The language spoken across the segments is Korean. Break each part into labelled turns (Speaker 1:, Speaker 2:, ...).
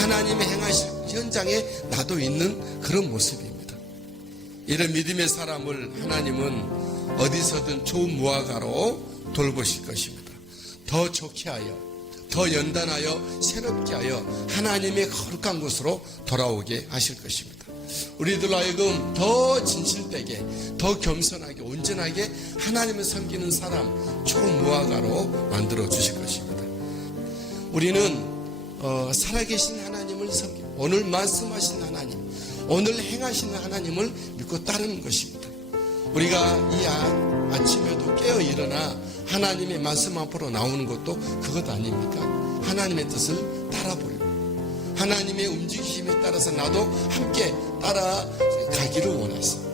Speaker 1: 하나님의 행하실 현장에 나도 있는 그런 모습입니다. 이런 믿음의 사람을 하나님은 어디서든 좋은 무화과로 돌보실 것입니다. 더 좋게 하여, 더 연단하여, 새롭게 하여 하나님의 거룩한 곳으로 돌아오게 하실 것입니다. 우리들 하여금 더 진실되게, 더 겸손하게, 온전하게 하나님을 섬기는 사람, 좋은 무화과로 만들어 주실 것입니다. 우리는 어, 살아계신 하나님을 섬기고 오늘 말씀하신 하나님, 오늘 행하시는 하나님을 믿고 따르는 것입니다. 우리가 이 아, 아침에도 깨어 일어나 하나님의 말씀 앞으로 나오는 것도 그것 아닙니까? 하나님의 뜻을 따라보려고. 하나님의 움직이심에 따라서 나도 함께 따라가기를 원해서.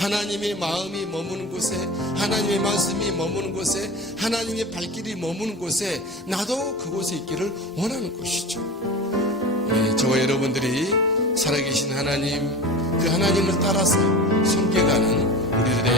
Speaker 1: 하나님의 마음이 머무는 곳에, 하나님의 말씀이 머무는 곳에, 하나님의 발길이 머무는 곳에 나도 그곳에 있기를 원하는 것이죠. 네, 저와 여러분들이 살아계신 하나님, 그 하나님을 따라서 섬겨가는 우리들의